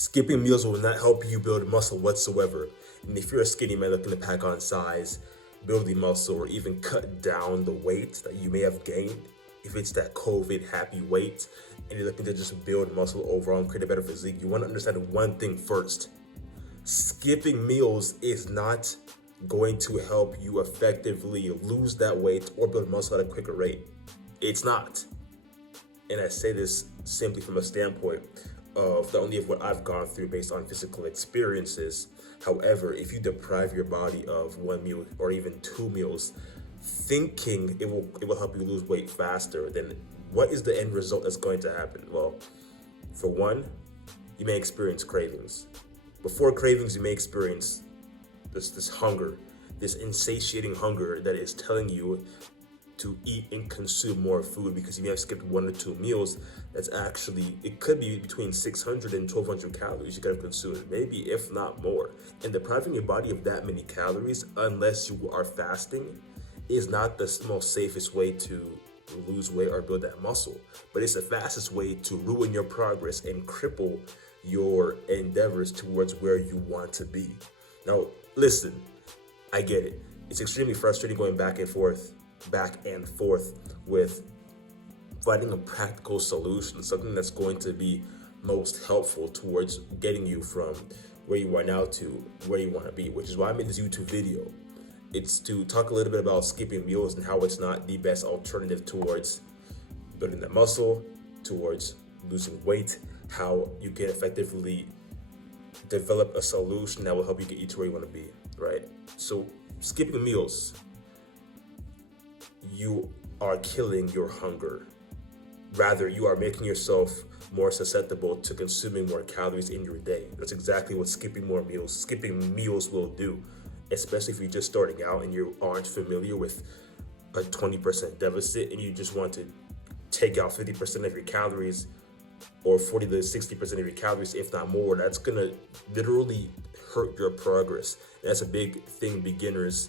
Skipping meals will not help you build muscle whatsoever. And if you're a skinny man looking to pack on size, building muscle, or even cut down the weight that you may have gained, if it's that COVID happy weight and you're looking to just build muscle overall and create a better physique, you want to understand one thing first. Skipping meals is not going to help you effectively lose that weight or build muscle at a quicker rate. It's not. And I say this simply from a standpoint of not only of what I've gone through based on physical experiences. However, if you deprive your body of one meal or even two meals, thinking it will help you lose weight faster, then what is the end result that's going to happen? Well, for one, you may experience cravings. Before cravings, you may experience this hunger, this insatiating hunger that is telling you to eat and consume more food because you may have skipped 1 or 2 meals. That's actually, it could be between 600 and 1200 calories you could have consumed, maybe if not more. And depriving your body of that many calories, unless you are fasting, is not the most safest way to lose weight or build that muscle, but it's the fastest way to ruin your progress and cripple your endeavors towards where you want to be. Now, listen, I get it. It's extremely frustrating going back and forth with finding a practical solution, something that's going to be most helpful towards getting you from where you are now to where you want to be, which is why I made this YouTube video. It's to talk a little bit about skipping meals and how it's not the best alternative towards building that muscle, towards losing weight, how you can effectively develop a solution that will help you get you to where you want to be, right? So skipping meals, you are killing your hunger. Rather, you are making yourself more susceptible to consuming more calories in your day. That's exactly what skipping meals will do, especially if you're just starting out and you aren't familiar with a 20% deficit and you just want to take out 50% of your calories or 40 to 60% of your calories, if not more. That's gonna literally hurt your progress. That's a big thing beginners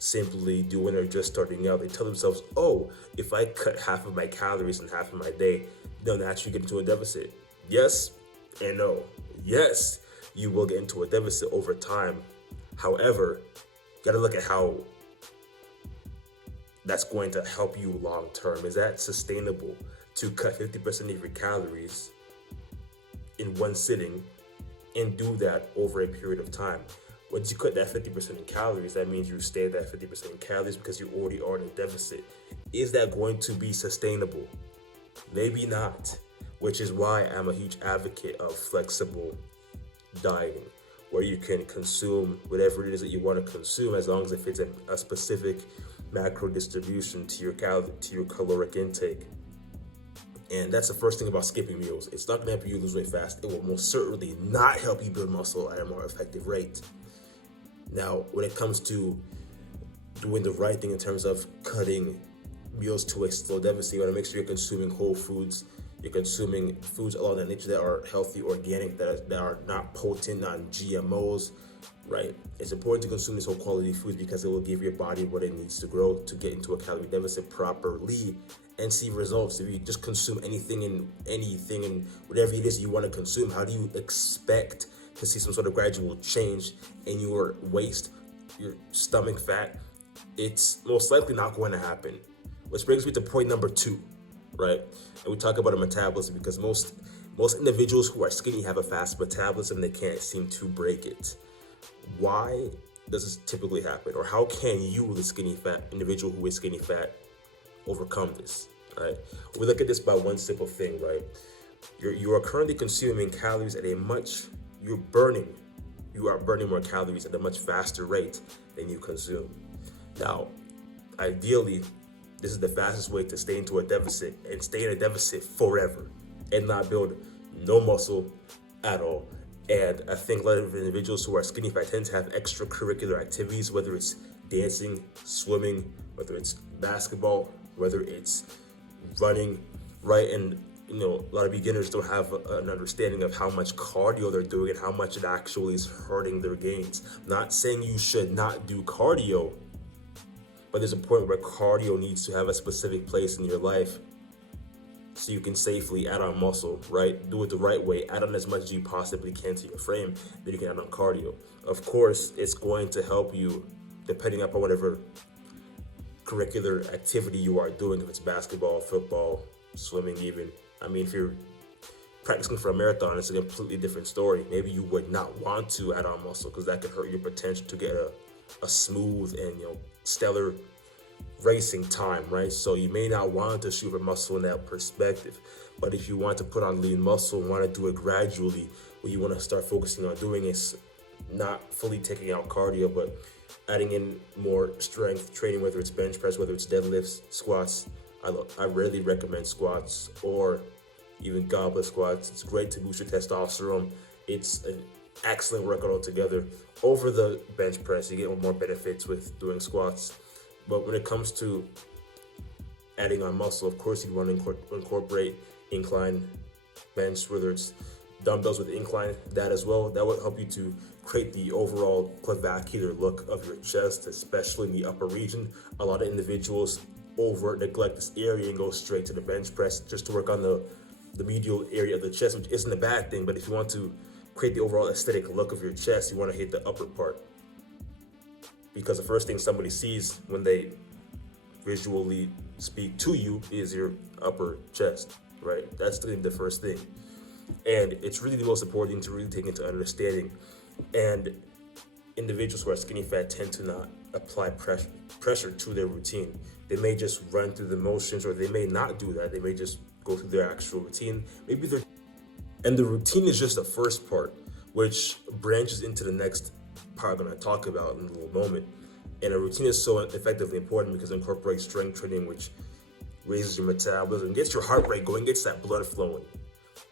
simply do when they're just starting out. They tell themselves, oh, if I cut half of my calories in half of my day, they'll naturally get into a deficit. Yes and no. Yes, you will get into a deficit over time. However, you gotta look at how that's going to help you long term. Is that sustainable to cut 50% of your calories in one sitting and do that over a period of time? Once you cut that 50% in calories, that means you stay at that 50% in calories because you already are in a deficit. Is that going to be sustainable? Maybe not, which is why I'm a huge advocate of flexible dieting, where you can consume whatever it is that you want to consume as long as it fits a specific macro distribution to your caloric intake. And that's the first thing about skipping meals. It's not going to help you lose weight fast. It will most certainly not help you build muscle at a more effective rate. Now, when it comes to doing the right thing in terms of cutting meals to a slow deficit, you want to make sure you're consuming whole foods. You're consuming foods along that nature that are healthy, organic, that are not potent on GMOs, right? It's important to consume these whole quality foods because it will give your body what it needs to grow to get into a calorie deficit properly and see results. If you just consume anything and whatever it is you want to consume, how do you expect to see some sort of gradual change in your waist, your stomach fat? It's most likely not going to happen. Which brings me to point number 2, right? And we talk about a metabolism because most individuals who are skinny have a fast metabolism. They can't seem to break it. Why does this typically happen? Or how can you, the skinny fat individual who is skinny fat, overcome this, right? We look at this by one simple thing, right? You are currently consuming calories at you are burning more calories at a much faster rate than you consume. Now, ideally, this is the fastest way to stay into a deficit and stay in a deficit forever and not build no muscle at all. And I think a lot of individuals who are skinny fat tend to have extracurricular activities, whether it's dancing, swimming, whether it's basketball, whether it's running, right? And a lot of beginners don't have an understanding of how much cardio they're doing and how much it actually is hurting their gains. Not saying you should not do cardio, but there's a point where cardio needs to have a specific place in your life so you can safely add on muscle, right? Do it the right way. Add on as much as you possibly can to your frame, then you can add on cardio. Of course, it's going to help you depending upon whatever curricular activity you are doing, if it's basketball, football, swimming even. I mean, if you're practicing for a marathon, it's a completely different story. Maybe you would not want to add on muscle because that could hurt your potential to get a smooth and stellar racing time, right? So you may not want to shoot for muscle in that perspective. But if you want to put on lean muscle and want to do it gradually, what you want to start focusing on doing is not fully taking out cardio, but adding in more strength training, whether it's bench press, whether it's deadlifts, squats. I rarely recommend squats or even goblet squats. It's great to boost your testosterone. It's an excellent workout altogether. Over the bench press, you get more benefits with doing squats. But when it comes to adding on muscle, of course, you want to incorporate incline bench, whether it's dumbbells with incline, that as well. That would help you to create the overall clavicular look of your chest, especially in the upper region. A lot of individuals over neglect this area and go straight to the bench press just to work on the medial area of the chest, which isn't a bad thing. But if you want to create the overall aesthetic look of your chest, you want to hit the upper part, because the first thing somebody sees when they visually speak to you is your upper chest, right? That's the first thing. And it's really the most important thing to really take into understanding. And individuals who are skinny fat tend to not apply pressure to their routine. They may just run through the motions, or they may not do that. They may just go through their actual routine. And the routine is just the first part, which branches into the next part I'm going to talk about in a little moment. And a routine is so effectively important because it incorporates strength training, which raises your metabolism, gets your heart rate going, gets that blood flowing.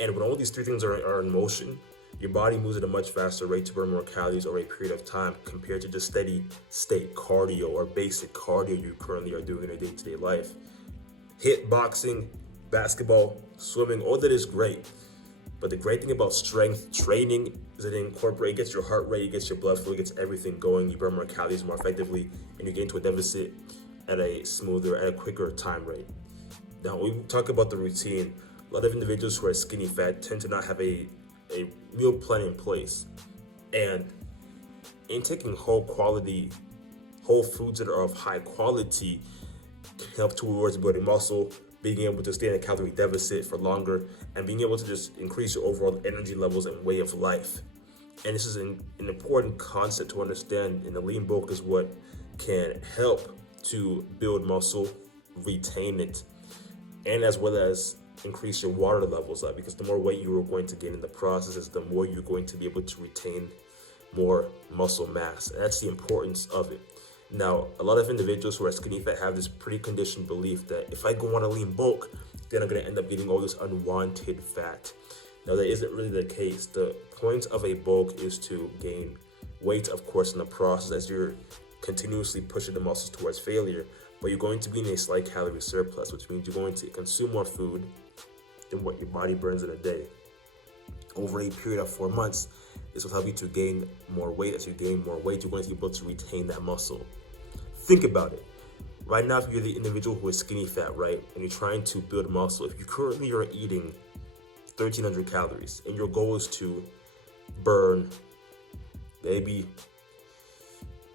And when all these three things are in motion, your body moves at a much faster rate to burn more calories over a period of time compared to just steady state cardio or basic cardio you currently are doing in your day-to-day life. Hit boxing, basketball, swimming, all that is great. But the great thing about strength training is that it gets your heart rate, it gets your blood flow, it gets everything going. You burn more calories more effectively, and you get into a deficit at a quicker time rate. Now, when we talk about the routine, a lot of individuals who are skinny fat tend to not have a meal plan in place. And in taking whole foods that are of high quality can help towards building muscle, being able to stay in a calorie deficit for longer, and being able to just increase your overall energy levels and way of life. And this is an important concept to understand, and the lean bulk is what can help to build muscle, retain it, and as well as increase your water levels up, because the more weight you are going to gain in the process is the more you're going to be able to retain more muscle mass. And that's the importance of it. Now, a lot of individuals who are skinny fat have this preconditioned belief that if I go on a lean bulk, then I'm going to end up getting all this unwanted fat. Now, that isn't really the case. The point of a bulk is to gain weight, of course, in the process as you're continuously pushing the muscles towards failure, but you're going to be in a slight calorie surplus, which means you're going to consume more food than what your body burns in a day. Over a period of 4 months, this will help you to gain more weight. As you gain more weight, you're going to be able to retain that muscle. Think about it. Right now, if you're the individual who is skinny fat, right, and you're trying to build muscle, if you currently are eating 1,300 calories and your goal is to burn maybe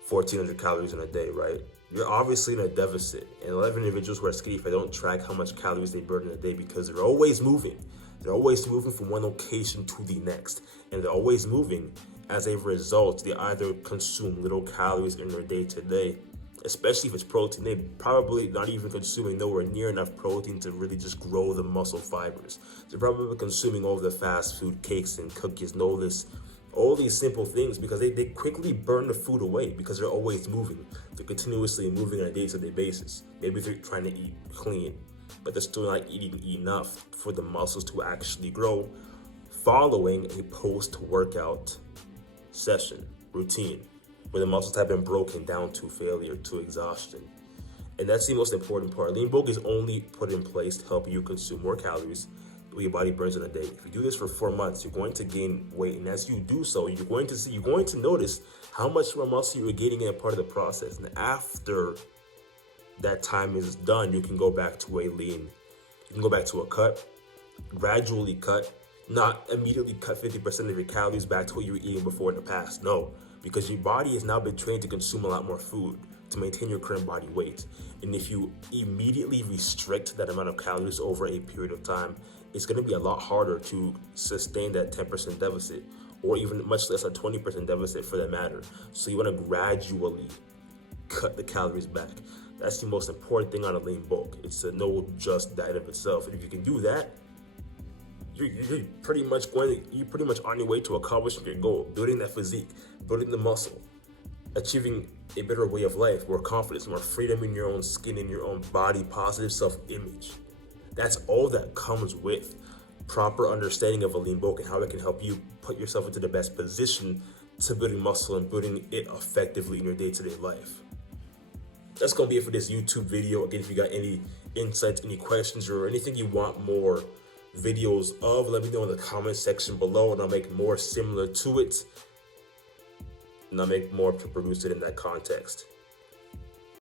1,400 calories in a day, right? You're obviously in a deficit. And a lot of individuals who are skinny fat don't track how much calories they burn in a day because they're always moving. They're always moving from one location to the next. And they're always moving. As a result, they either consume little calories in their day-to-day, especially if it's protein. They're probably not even consuming nowhere near enough protein to really just grow the muscle fibers. They're probably consuming all the fast food, cakes and cookies and all these simple things because they quickly burn the food away because they're always moving. They're continuously moving on a day-to-day basis. Maybe they're trying to eat clean, but they're still not eating enough for the muscles to actually grow following a post-workout session routine where the muscles have been broken down to failure, to exhaustion. And that's the most important part. Lean bulk is only put in place to help you consume more calories than your body burns in a day. If you do this for 4 months, you're going to gain weight. And as you do so, you're going to notice how much more muscle you're gaining in a part of the process. And after that time is done, you can go back to a cut Gradually cut, not immediately cut 50% of your calories back to what you were eating before in the past. No, because your body has now been trained to consume a lot more food to maintain your current body weight. And if you immediately restrict that amount of calories over a period of time, it's going to be a lot harder to sustain that 10% deficit, or even much less a 20% deficit for that matter. So you want to gradually cut the calories back. That's the most important thing on a lean bulk. It's a no just diet of itself. And if you can do that, you're pretty much on your way to accomplishing your goal, building that physique, building the muscle, achieving a better way of life, more confidence, more freedom in your own skin, in your own body, positive self-image. That's all that comes with proper understanding of a lean bulk and how it can help you put yourself into the best position to building muscle and building it effectively in your day-to-day life. That's gonna be it for this YouTube video. Again, if you got any insights, any questions, or anything you want more videos of, let me know in the comment section below, and I'll make more similar to it, and I'll make more to produce it in that context.